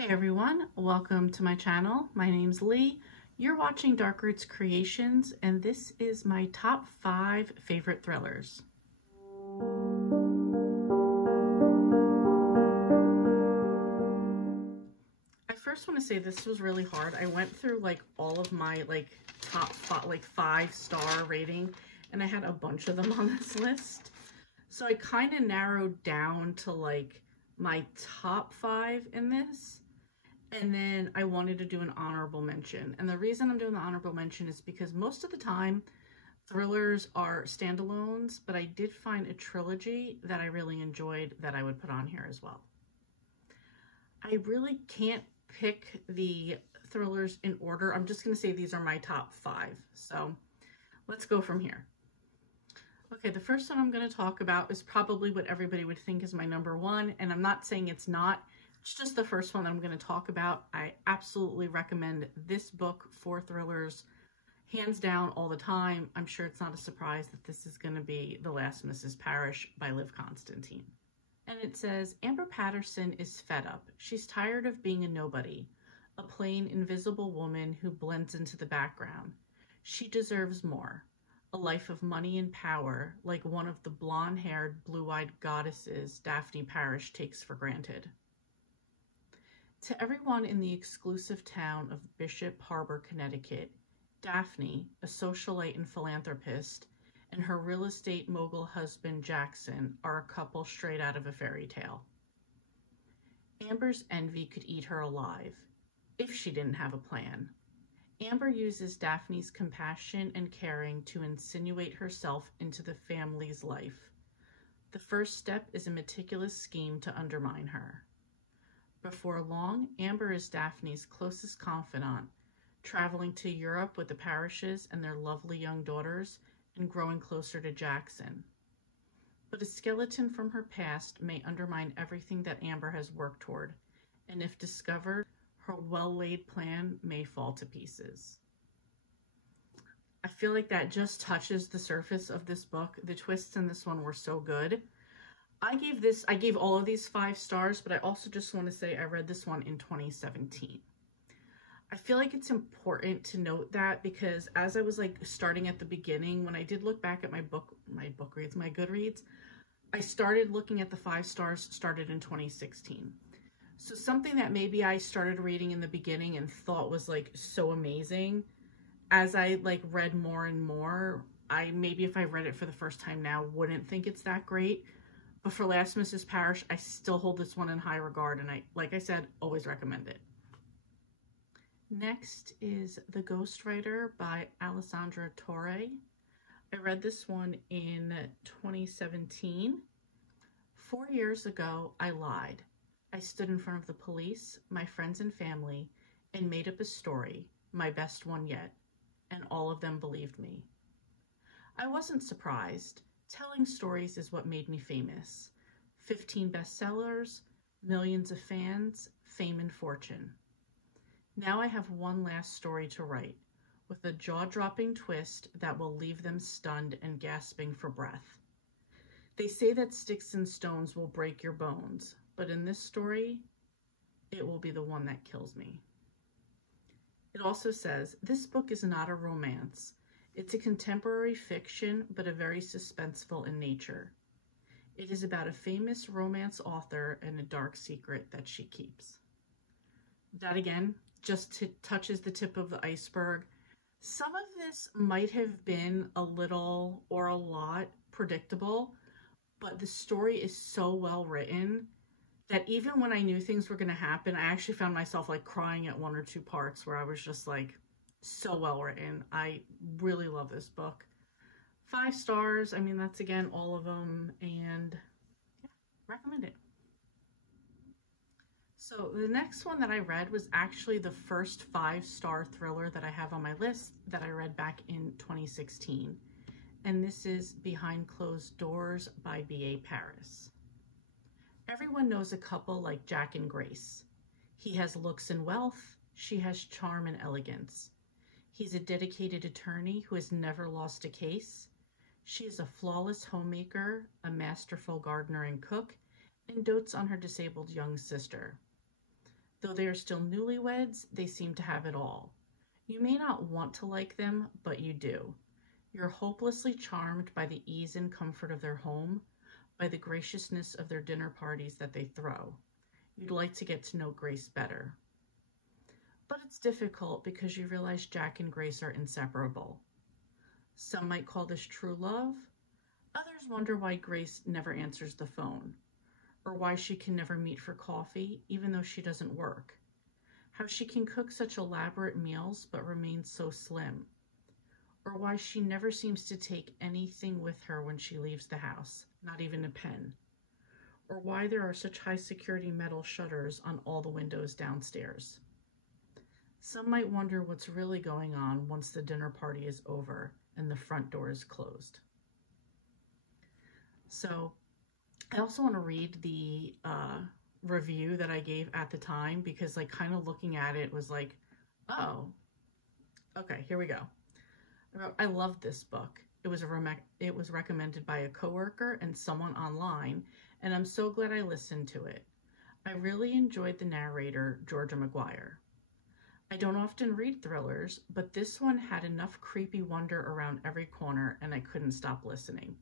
Hey everyone, welcome to my channel. My name's Lee. You're watching Dark Roots Creations, and this is my top 5 favorite thrillers. I first want to say this was really hard. I went through all of my top 5-star rating, and I had a bunch of them on this list. So I kind of narrowed down to my top 5 in this. And then I wanted to do an honorable mention. And the reason I'm doing the honorable mention is because most of the time thrillers are standalones, but I did find a trilogy that I really enjoyed that I would put on here as well. I really can't pick the thrillers in order. I'm just going to say these are my top 5. So let's go from here. Okay, the first one I'm going to talk about is probably what everybody would think is my number 1. And I'm not saying it's not. It's just the first one that I'm going to talk about. I absolutely recommend this book for thrillers, hands down, all the time. I'm sure it's not a surprise that this is going to be The Last Mrs Parish by Liv Constantine. And it says, Amber Patterson is fed up. She's tired of being a nobody, a plain, invisible woman who blends into the background. She deserves more, a life of money and power, like one of the blonde-haired, blue-eyed goddesses Daphne Parish takes for granted. To everyone in the exclusive town of Bishop Harbor, Connecticut, Daphne, a socialite and philanthropist, and her real estate mogul husband Jackson are a couple straight out of a fairy tale. Amber's envy could eat her alive, if she didn't have a plan. Amber uses Daphne's compassion and caring to insinuate herself into the family's life. The first step is a meticulous scheme to undermine her. Before long, Amber is Daphne's closest confidant, traveling to Europe with the Parishes and their lovely young daughters and growing closer to Jackson. But a skeleton from her past may undermine everything that Amber has worked toward, and if discovered, her well-laid plan may fall to pieces. I feel like that just touches the surface of this book. The twists in this one were so good. I gave all of these 5 stars, but I also just want to say I read this one in 2017. I feel like it's important to note that because as I was starting at the beginning, when I did look back at my Goodreads, I started looking at the 5 stars started in 2016. So something that maybe I started reading in the beginning and thought was so amazing, as I read more and more, maybe if I read it for the first time now wouldn't think it's that great. But for Last Mrs Parish, I still hold this one in high regard, and like I said, always recommend it. Next is The Ghostwriter by Alessandra Torre. I read this one in 2017. 4 years ago, I lied. I stood in front of the police, my friends and family, and made up a story, my best one yet, and all of them believed me. I wasn't surprised. Telling stories is what made me famous. 15 bestsellers, millions of fans, fame and fortune. Now I have one last story to write, with a jaw-dropping twist that will leave them stunned and gasping for breath. They say that sticks and stones will break your bones, but in this story, it will be the one that kills me. It also says, this book is not a romance. It's a contemporary fiction, but a very suspenseful in nature. It is about a famous romance author and a dark secret that she keeps. That again, just touches the tip of the iceberg. Some of this might have been a little or a lot predictable, but the story is so well written that even when I knew things were going to happen, I actually found myself crying at 1 or 2 parts where I was just so well written. I really love this book. 5 stars. I mean, that's again all of them, and yeah, recommend it. So the next one that I read was actually the first 5-star thriller that I have on my list that I read back in 2016, and this is Behind Closed Doors by B.A. Paris. Everyone knows a couple like Jack and Grace. He has looks and wealth. She has charm and elegance. He's a dedicated attorney who has never lost a case. She is a flawless homemaker, a masterful gardener and cook, and dotes on her disabled young sister. Though they are still newlyweds, they seem to have it all. You may not want to like them, but you do. You're hopelessly charmed by the ease and comfort of their home, by the graciousness of their dinner parties that they throw. You'd like to get to know Grace better. But it's difficult because you realize Jack and Grace are inseparable. Some might call this true love. Others wonder why Grace never answers the phone, or why she can never meet for coffee even though she doesn't work. How she can cook such elaborate meals but remains so slim. Or why she never seems to take anything with her when she leaves the house, not even a pen. Or why there are such high security metal shutters on all the windows downstairs. Some might wonder what's really going on once the dinner party is over and the front door is closed. So I also want to read the review that I gave at the time, because like kind of looking at it was like, oh, okay, here we go. I love this book. It was recommended by a coworker and someone online, and I'm so glad I listened to it. I really enjoyed the narrator, Georgia McGuire. I don't often read thrillers, but this one had enough creepy wonder around every corner, and I couldn't stop listening.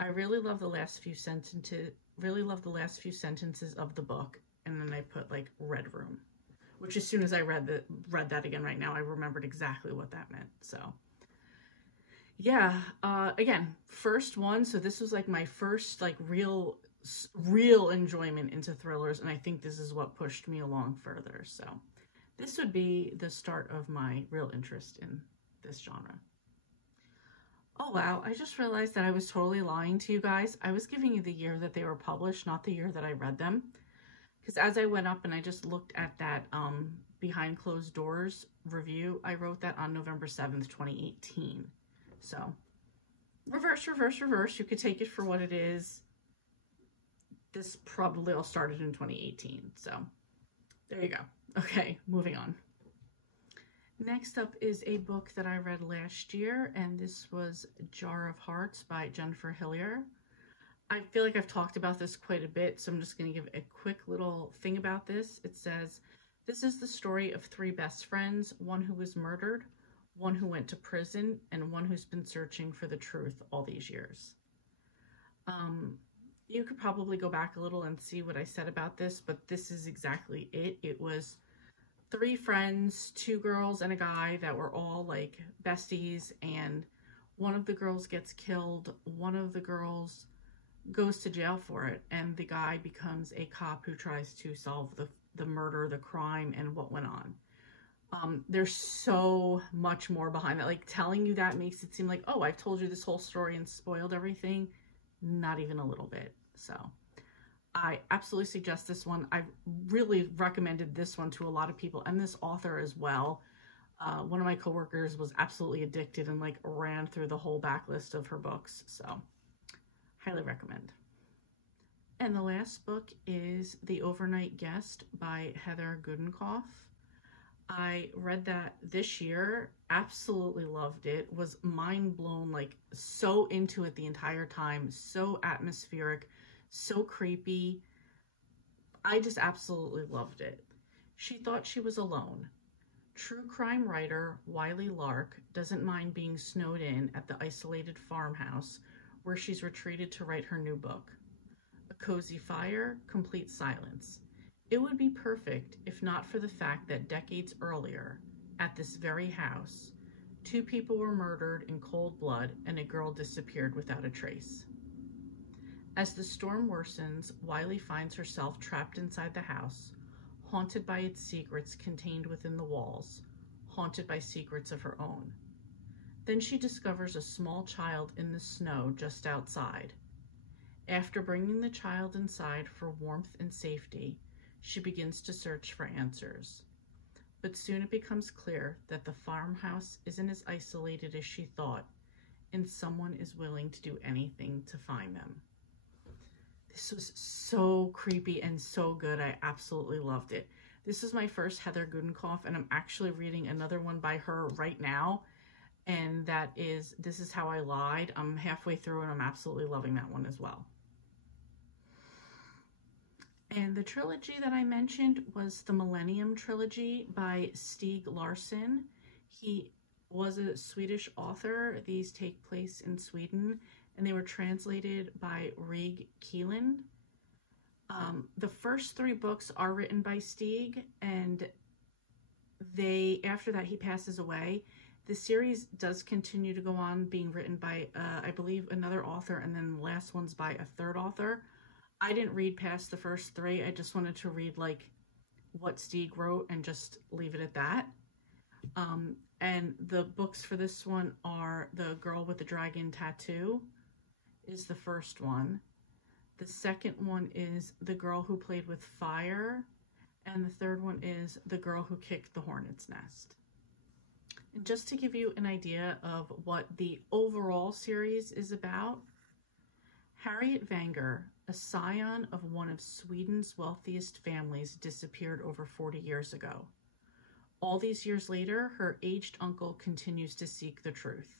I really love the last few sentences. Of the book, and then I put like Red Room, which as soon as I read that again right now, I remembered exactly what that meant. So yeah, again, first one. So this was like my first like real enjoyment into thrillers, and I think this is what pushed me along further. So this would be the start of my real interest in this genre. Oh wow, I just realized that I was totally lying to you guys. I was giving you the year that they were published, not the year that I read them. Because as I went up and I just looked at that Behind Closed Doors review, I wrote that on November 7th, 2018. So, reverse. You could take it for what it is. This probably all started in 2018. So, there you go. Okay, moving on. Next up is a book that I read last year, and this was Jar of Hearts by Jennifer Hillier. I feel like I've talked about this quite a bit, so I'm just going to give a quick little thing about this. It says, this is the story of three best friends, one who was murdered, one who went to prison, and one who's been searching for the truth all these years. You could probably go back a little and see what I said about this, but this is exactly it. It was three friends, two girls and a guy that were all like besties, and one of the girls gets killed, one of the girls goes to jail for it, and the guy becomes a cop who tries to solve the murder, the crime, and what went on. There's so much more behind that. Like, telling you that makes it seem like, oh, I've told you this whole story and spoiled everything. Not even a little bit. So I absolutely suggest this one. I've really recommended this one to a lot of people, and this author as well. One of my coworkers was absolutely addicted and like ran through the whole backlist of her books. So highly recommend. And the last book is The Overnight Guest by Heather Goodenkoff. I read that this year, absolutely loved it, was mind blown, like so into it the entire time, so atmospheric, so creepy. I just absolutely loved it. She thought she was alone. True crime writer Wiley Lark doesn't mind being snowed in at the isolated farmhouse where she's retreated to write her new book. A cozy fire, complete silence. It would be perfect if not for the fact that decades earlier, at this very house, two people were murdered in cold blood and a girl disappeared without a trace. As the storm worsens, Wiley finds herself trapped inside the house, haunted by its secrets contained within the walls, haunted by secrets of her own. Then she discovers a small child in the snow just outside. After bringing the child inside for warmth and safety, she begins to search for answers. But soon it becomes clear that the farmhouse isn't as isolated as she thought, and someone is willing to do anything to find them. This was so creepy and so good. I absolutely loved it. This is my first Heather Goodenkoff, and I'm actually reading another one by her right now, and that is This Is How I Lied. I'm halfway through, and I'm absolutely loving that one as well. And the trilogy that I mentioned was the Millennium Trilogy by Stieg Larsson. He was a Swedish author. These take place in Sweden, and they were translated by Rig Keelan. The first 3 books are written by Stieg, and after that he passes away. The series does continue to go on being written by, I believe, another author, and then the last one's by a 3rd author. I didn't read past the first 3. I just wanted to read like what Stieg wrote and just leave it at that. And the books for this one are The Girl with the Dragon Tattoo is the first one. The second one is The Girl Who Played with Fire. And the third one is The Girl Who Kicked the Hornet's Nest. And just to give you an idea of what the overall series is about, Harriet Wenger, a scion of one of Sweden's wealthiest families, disappeared over 40 years ago. All these years later, her aged uncle continues to seek the truth.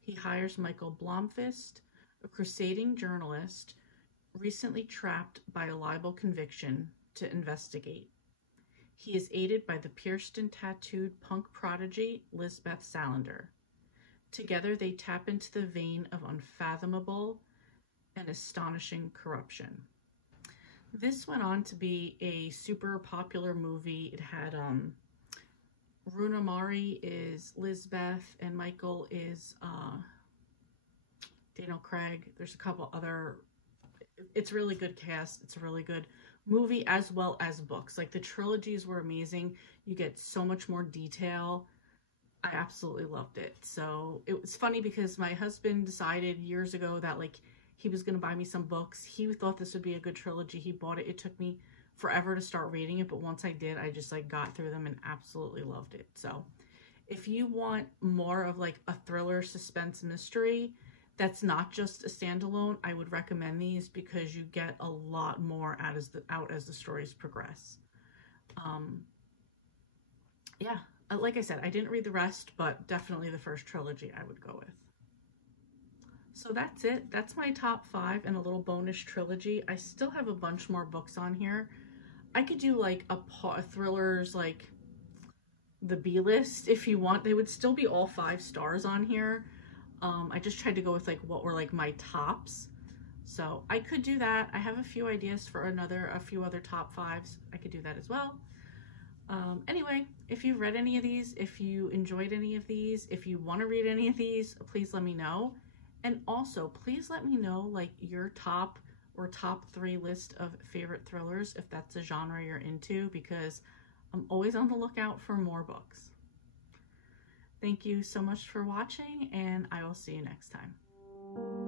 He hires Michael Blomqvist, a crusading journalist recently trapped by a libel conviction, to investigate. He is aided by the pierced and tattooed punk prodigy Lisbeth Salander. Together they tap into the vein of unfathomable and astonishing corruption. This went on to be a super popular movie. It had Runa Mari is Lisbeth, and Michael is Daniel Craig. There's a couple other. It's really good cast. It's a really good movie as well as books. Like the trilogies were amazing. You get so much more detail. I absolutely loved it. So it was funny because my husband decided years ago that like he was going to buy me some books. He thought this would be a good trilogy. He bought it. It took me forever to start reading it, but once I did, I just like got through them and absolutely loved it. So if you want more of like a thriller, suspense, mystery that's not just a standalone, I would recommend these because you get a lot more out as the stories progress. Yeah, like I said, I didn't read the rest, but definitely the first trilogy I would go with. So that's it. That's my top 5 and a little bonus trilogy. I still have a bunch more books on here. I could do like a thrillers, like the B list if you want. They would still be all 5 stars on here. I just tried to go with like what were like my tops. So I could do that. I have a few ideas for a few other top 5s. I could do that as well. Anyway, if you've read any of these, if you enjoyed any of these, if you want to read any of these, please let me know. And also, please let me know like your top 3 list of favorite thrillers, if that's a genre you're into, because I'm always on the lookout for more books. Thank you so much for watching, and I will see you next time.